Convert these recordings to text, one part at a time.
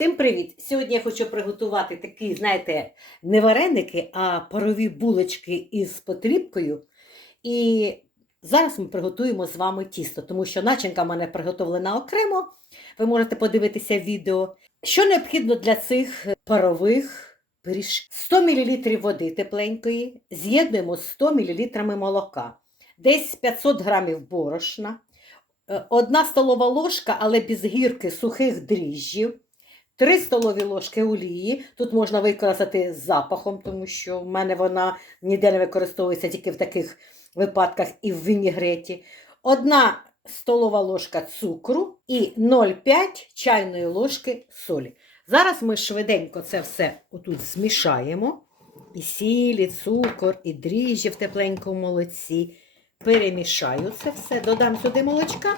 Всім привіт! Сьогодні я хочу приготувати такі, знаєте, не вареники, а парові булочки із потрібкою. І зараз ми приготуємо з вами тісто, тому що начинка в мене приготовлена окремо. Ви можете подивитися відео. Що необхідно для цих парових пиріжків? 100 мл води тепленької, з'єднуємо з 100 мл молока, десь 500 г борошна, е, одна столова ложка, але без гірки сухих дріжджів. 3 столові ложки олії. Тут можна використати з запахом, тому що в мене вона ніде не використовується тільки в таких випадках і в вінігреті. Одна столова ложка цукру і 0,5 чайної ложки солі. Зараз ми швиденько це все отут змішаємо. І сіль, і цукор, і дріжджі в тепленькому молоці. Перемішаю це все, додам сюди молочка.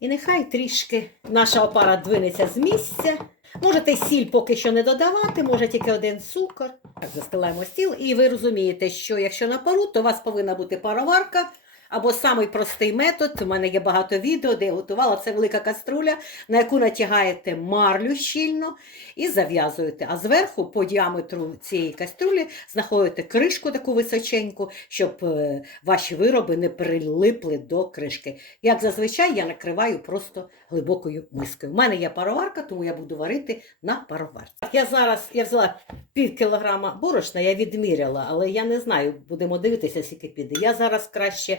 І нехай трішки наша опара двинеться з місця. Можете сіль поки що не додавати, може тільки один цукор. Так, застилаємо стіл, і ви розумієте, що якщо на пару, то у вас повинна бути пароварка. Або самий простий метод, у мене є багато відео, де я готувала це велика каструля, на яку натягаєте марлю щільно і зав'язуєте. А зверху, по діаметру цієї каструлі, знаходите кришку таку височеньку, щоб е, ваші вироби не прилипли до кришки. Як зазвичай, я накриваю просто глибокою мискою. У мене є пароварка, тому я буду варити на пароварці. Я зараз я взяла пів кілограма борошна, я відміряла, але я не знаю, будемо дивитися, скільки піде. Я зараз краще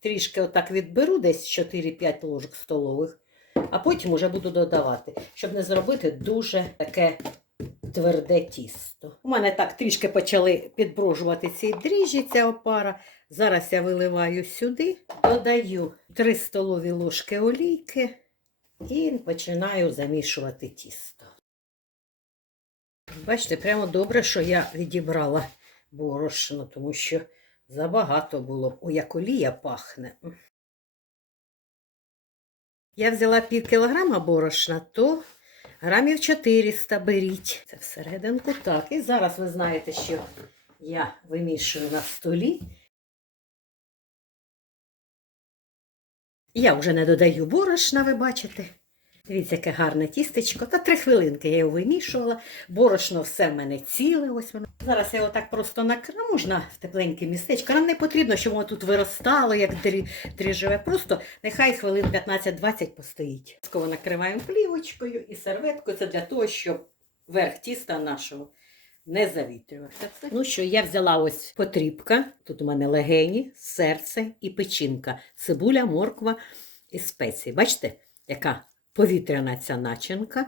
трішки отак відберу, десь 4-5 ложок столових, а потім уже буду додавати, щоб не зробити дуже таке тверде тісто. У мене так трішки почали підброжувати ці дріжджі, ця опара. Зараз я виливаю сюди, додаю 3 столові ложки олійки і починаю замішувати тісто. Бачите, прямо добре, що я відібрала борошно, тому що забагато було. О, як олія пахне. Я взяла пів кілограма борошна, то грамів 400 беріть. Це всерединку так. І зараз ви знаєте, що я вимішую на столі. Я вже не додаю борошна, ви бачите. Дивіться, яке гарне тістечко. Та три хвилинки я його вимішувала. Борошно все в мене ціле. Ось воно. Зараз я його так просто накрию. Можна в тепленьке містечко. Нам не потрібно, щоб воно тут виростало, як дрі... дріжджеве. Просто нехай хвилин 15-20 постоїть. Скоро накриваємо плівочкою і серветкою. Це для того, щоб верх тіста нашого не завітрювався. Ну що, я взяла ось потрібка. Тут у мене легені, серце і печінка, цибуля, морква і спеції. Бачите, яка повітряна ця начинка.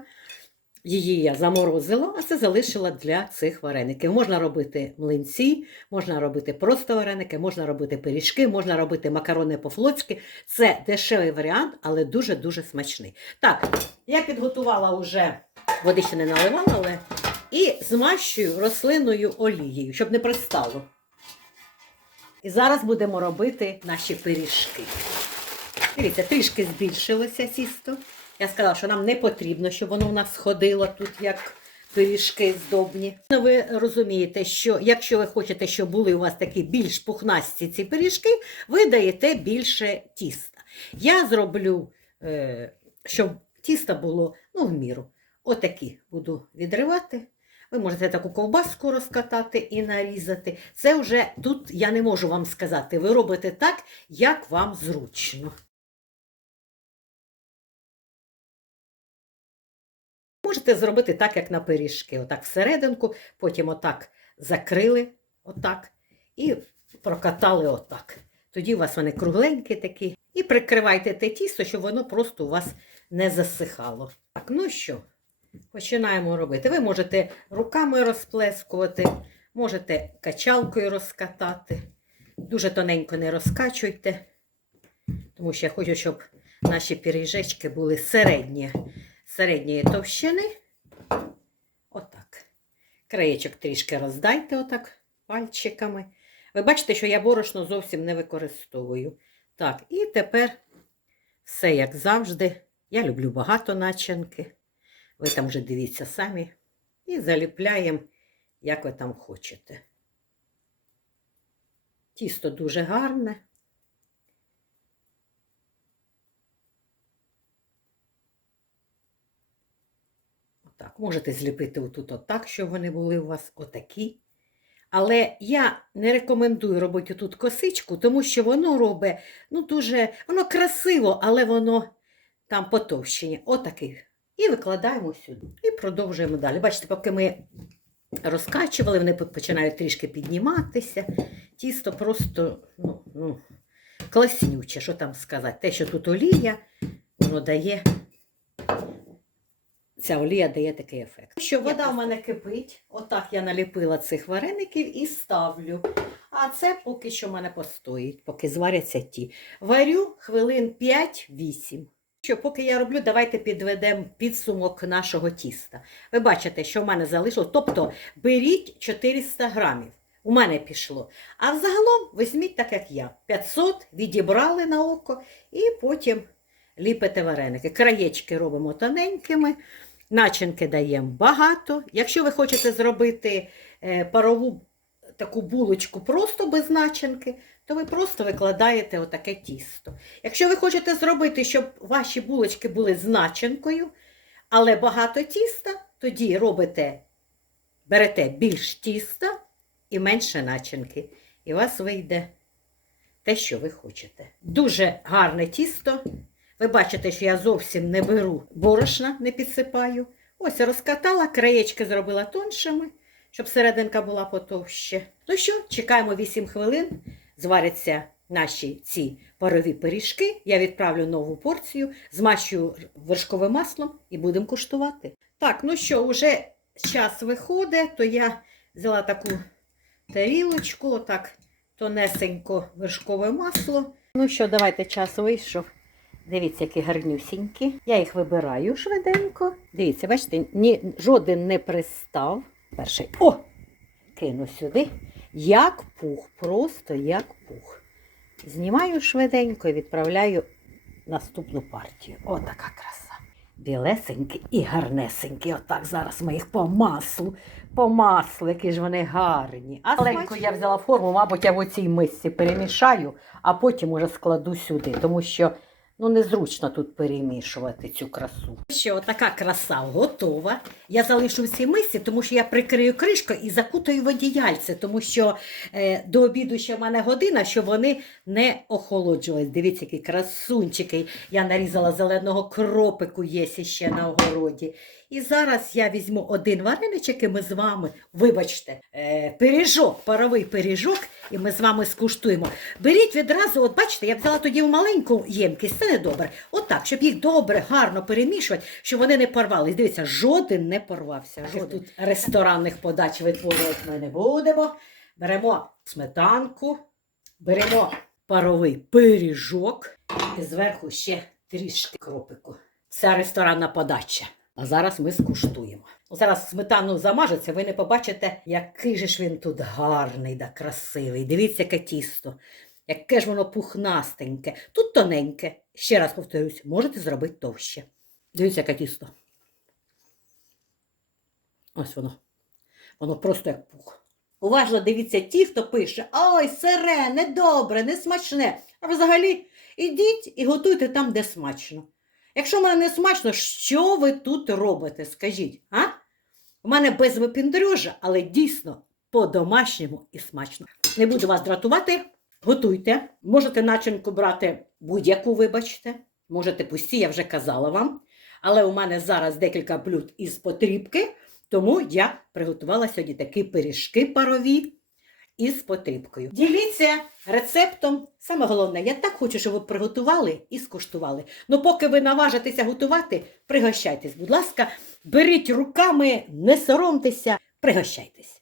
Її я заморозила, а це залишила для цих вареників. Можна робити млинці, можна робити просто вареники, можна робити пиріжки, можна робити макарони по-флотськи. Це дешевий варіант, але дуже-дуже смачний. Так, я підготувала вже, води ще не наливала, але і змащую рослинною олією, щоб не пристало. І зараз будемо робити наші пиріжки. Дивіться, трішки збільшилося тісто. Я сказала, що нам не потрібно, щоб воно у нас ходило тут як пиріжки здобні. Ну, Ви розумієте, що якщо ви хочете, щоб були у вас такі більш пухнасті ці пиріжки, ви даєте більше тіста. Я зроблю, е, щоб тісто було ну, в міру. Отакі буду відривати. Ви можете таку ковбаску розкатати і нарізати. Це вже тут я не можу вам сказати. Ви робите так, як вам зручно. Можете зробити так, як на пиріжки. Отак всерединку, потім отак закрили, отак, і прокатали отак. Тоді у вас вони кругленькі такі. І прикривайте те тісто, щоб воно просто у вас не засихало. Так, ну що, починаємо робити. Ви можете руками розплескувати, можете качалкою розкатати. Дуже тоненько не розкачуйте, тому що я хочу, щоб наші пиріжечки були середні середньої товщини. Отак. Краєчок трішки роздайте отак пальчиками. Ви бачите, що я борошно зовсім не використовую. Так, і тепер все як завжди. Я люблю багато начинки. Ви там вже дивіться самі. І заліпляємо, як ви там хочете. Тісто дуже гарне. Отак. Можете зліпити отут отак, щоб вони були у вас отакі. Але я не рекомендую робити тут косичку, тому що воно робить, ну дуже, воно красиво, але воно там потовщення. Отакий. І викладаємо сюди. І продовжуємо далі. Бачите, поки ми розкачували, вони починають трішки підніматися. Тісто просто ну, ну, класнюче, що там сказати. Те, що тут олія, воно дає. Ця олія дає такий ефект. Що вода в мене кипить, отак я наліпила цих вареників і ставлю. А це поки що в мене постоїть, поки зваряться ті. Варю хвилин 5-8. Що, поки я роблю, давайте підведемо підсумок нашого тіста. Ви бачите, що в мене залишило. Тобто беріть 400 грамів. У мене пішло. А взагалом візьміть так, як я. 500 відібрали на око і потім ліпите вареники. Краєчки робимо тоненькими, начинки даємо багато. Якщо ви хочете зробити е, парову таку булочку просто без начинки, то ви просто викладаєте отаке тісто. Якщо ви хочете зробити, щоб ваші булочки були з начинкою, але багато тіста, тоді робите, берете більш тіста і менше начинки. І у вас вийде те, що ви хочете. Дуже гарне тісто. Ви бачите, що я зовсім не беру борошна, не підсипаю. Ось розкатала, краєчки зробила тоншими, щоб серединка була потовще. Ну що, чекаємо 8 хвилин, зваряться наші ці парові пиріжки. Я відправлю нову порцію, змащую вершковим маслом і будемо куштувати. Так, ну що, вже час виходить, то я взяла таку тарілочку, отак тонесенько вершкове масло. Ну що, давайте час вийшов. Дивіться, які гарнюсінькі. Я їх вибираю швиденько. Дивіться, бачите, ні, жоден не пристав. Перший. О! Кину сюди. Як пух, просто як пух. Знімаю швиденько і відправляю наступну партію. О, така краса. Білесенькі і гарнесенькі. Отак зараз ми їх по маслу. По маслу, які ж вони гарні. А маленьку я взяла форму, мабуть, я в оцій мисці перемішаю, а потім уже складу сюди, тому що ну, незручно тут перемішувати цю красу. Що така краса готова. Я залишу всі мисці, тому що я прикрию кришкою і закутаю в тому що е, до обіду ще в мене година, щоб вони не охолоджувались. Дивіться, які красунчики. Я нарізала зеленого кропику, є ще на огороді. І зараз я візьму один вареничок, і ми з вами, вибачте, е, пиріжок, паровий пиріжок, і ми з вами скуштуємо. Беріть відразу, от бачите, я взяла тоді в маленьку ємкість, це не добре. Отак, щоб їх добре, гарно перемішувати, щоб вони не порвались. Дивіться, жоден не порвався. Жоден. Тут ресторанних подач витворювати ми не будемо. Беремо сметанку, беремо паровий пиріжок і зверху ще трішки кропику. Це ресторанна подача. А зараз ми скуштуємо. Зараз сметану замажеться, ви не побачите, який же ж він тут гарний да красивий. Дивіться, яке тісто, яке ж воно пухнастеньке. Тут тоненьке. Ще раз повторюсь, можете зробити товще. Дивіться, яке тісто. Ось воно. Воно просто як пух. Уважно дивіться, ті, хто пише: ой, сире, недобре, не смачне. А взагалі ідіть і готуйте там, де смачно. Якщо в мене не смачно, що ви тут робите? Скажіть, а? У мене без випіндрюжа, але дійсно по-домашньому і смачно. Не буду вас дратувати. Готуйте. Можете начинку брати будь-яку, вибачте. Можете пусті, я вже казала вам. Але у мене зараз декілька блюд із потрібки, тому я приготувала сьогодні такі пиріжки парові із потрібкою. Діліться рецептом. Саме головне, я так хочу, щоб ви приготували і скуштували. Ну, поки ви наважитеся готувати, пригощайтесь, будь ласка, беріть руками, не соромтеся, пригощайтесь.